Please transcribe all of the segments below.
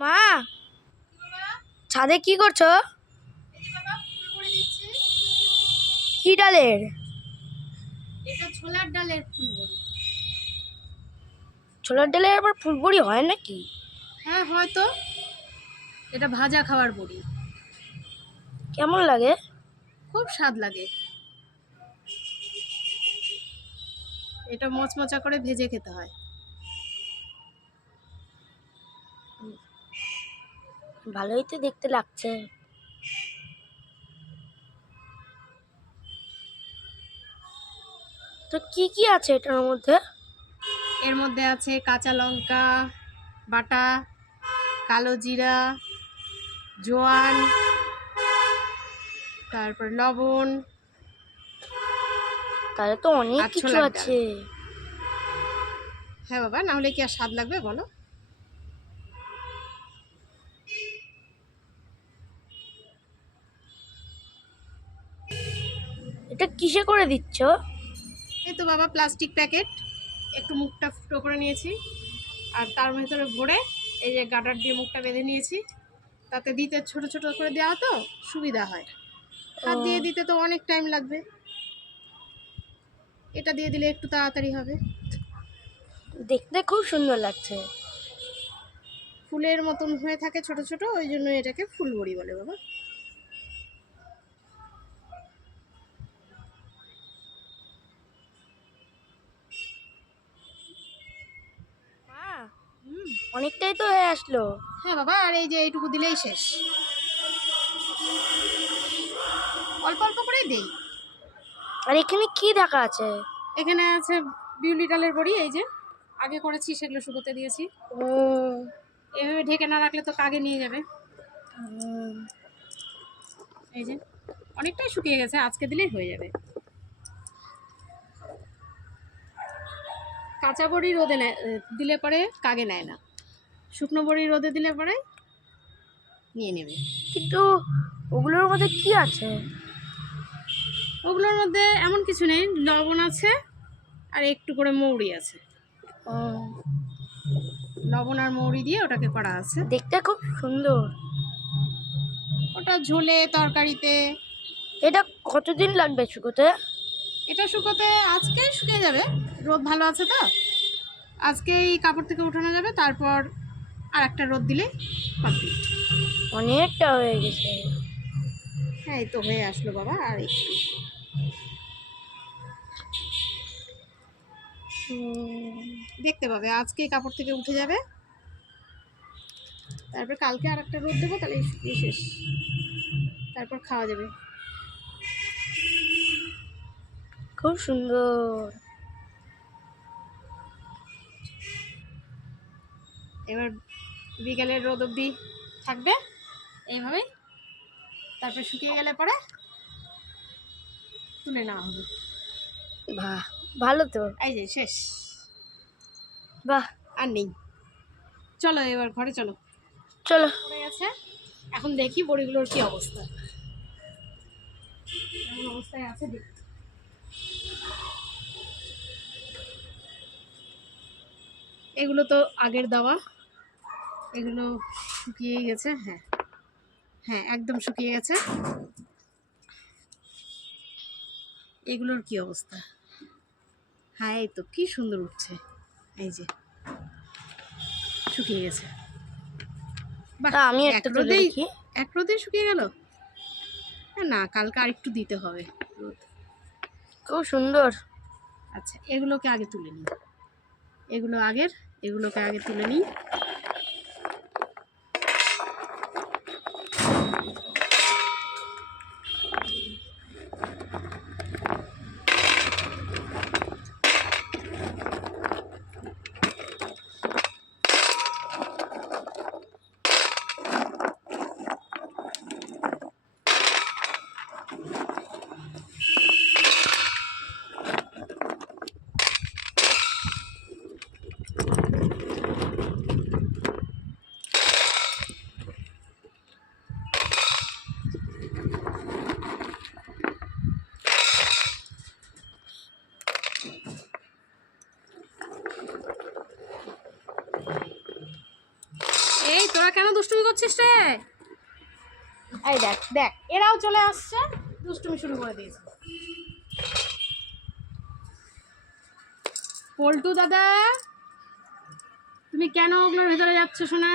মা, ছাদে কি করছো? কি ডালের? এটা ছোলার ডালের ফুলবড়ি। ছোলার ডালের আবার ফুলবড়ি হয় নাকি? হ্যাঁ হয়তো, এটা ভাজা খাওয়ার বড়ি। কেমন লাগে? খুব স্বাদ লাগে। এটা মচমচা করে ভেজে খেতে হয়। ভালোই তো দেখতে লাগছে। তো কি কি আছে এটার মধ্যে? এর মধ্যে আছে কাঁচা লঙ্কা বাটা, কালো জিরা, জোয়ান, তারপর লবণ। তাহলে তো অনেক আর কিছু ছোলার ডাল। আছে। হ্যাঁ বাবা, না হলে কি আর স্বাদ লাগবে বলো? এটা কিসে করে দিচ্ছ? এই তো বাবা, প্লাস্টিক প্যাকেট, একটু মুখটা ফুটো করে নিয়েছি, আর তার ভেতরে ভরে এই যে গাডার দিয়ে মুখটা বেঁধে নিয়েছি। তাতে দিতে ছোট ছোট করে দেওয়া তো সুবিধা হয়। হাত দিয়ে দিতে তো অনেক টাইম লাগবে, এটা দিয়ে দিলে একটু তাড়াতাড়ি হবে। দেখতে খুব সুন্দর লাগছে। ফুলের মতন হয়ে থাকে ছোট ছোট, ওই জন্য এটাকে ফুলবড়ি বলে বাবা। মা, অনেকটাই তো হয়ে আসলো। হ্যাঁ বাবা, আর এই যে এইটুকু দিলেই শেষ। অল্প অল্প করেই দেই। আর এখানে কি দেখা আছে? এখানে আছে বিউলি ডালের বড়ি, এই যে আগে করেছি সেগুলো শুকোতে দিয়েছি। ও, এভাবে ঢেকে না রাখলে তো কাগে নিয়ে যাবে। এই যে অনেকটাই শুকিয়ে গেছে, আজকে দিলেই হয়ে যাবে। কাঁচা বড়ি রোদে দিলে পরে কাগে নেয় না, শুকনো বড়ি রোদে দিলে পরে নিয়ে নেবে। কিন্তু ওগুলোর মধ্যে কি আছে? ওগুলোর মধ্যে এমন কিছু নেই, লবণ আছে আর একটু করে মৌরি আছে। ও, লবণ আর মৌরি দিয়ে ওটাকে করা আছে। দেখতে খুব সুন্দর। ওটা ঝোলে, তরকারিতে। এটা কতদিন লাগবে শুকোতে? এটা শুকোতে আজকেই শুকিয়ে যাবে, রোদ ভালো আছে তো। আজকেই কাপড় থেকে উঠানো যাবে, তারপর আর একটা রোদ দিলে কমপ্লিট। অনেকটা হয়ে গেছে। হ্যাঁ, এই তো হয়ে আসলো বাবা, আর একটু। দেখতে পাবে আজকেই কাপড় থেকে উঠে যাবে, তারপর কালকে আর একটা রোদ দেবো, তাহলে শুকিয়ে শেষ, তারপর খাওয়া যাবে। খুব সুন্দর। এবার বিকেলের রোদ অবধি থাকবে এইভাবেই, তারপর শুকিয়ে গেলে পরে তুলে নেওয়া হবে। বাহ, ভালো তো। এই যে শেষ, বাহ, আর নেই। চলো এবার ঘরে চলো। চলো। পড়ে গেছে, এখন দেখি বড়িগুলোর কি অবস্থা। কেমন অবস্থায় আছে দেখি। এগুলো তো আগের দেওয়া, এগুলো শুকিয়ে গেছে। হ্যাঁ হ্যাঁ, একদম শুকিয়ে গেছে। এগুলোর কি অবস্থা? হ্যাঁ, এই তো কি সুন্দর উঠছে। এই যে শুকিয়ে গেছে। বাহ, তা আমি একটা তুলে দেখি। এক রোদেই শুকিয়ে গেল। না, কালকে আর একটু দিতে হবে রোদ। খুব সুন্দর। আচ্ছা, এগুলোকে আগে তুলে নিই, এগুলোকে আগে তুলে নিই। কেন দুষ্টুমি করছিস রে? এই দেখ দেখ, এরাও চলে আসছে, দুষ্টুমি শুরু করে দিয়েছে। পল্টু দাদা, তুমি কেন ওগুলোর ভেতরে যাচ্ছ শোনা?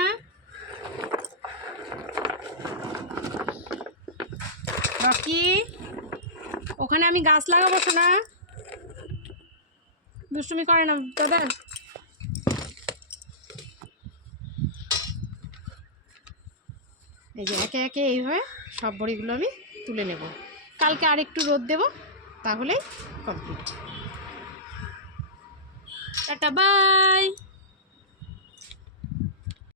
রকি, ওখানে আমি গাছ লাগাবো শোনা। দুষ্টুমি করে না দাদা। এই যে একে একে এইভাবে সব বড়িগুলো আমি তুলে নেব। কালকে আরেকটু রোদ দেব, তাহলেই কমপ্লিট। Tata bye.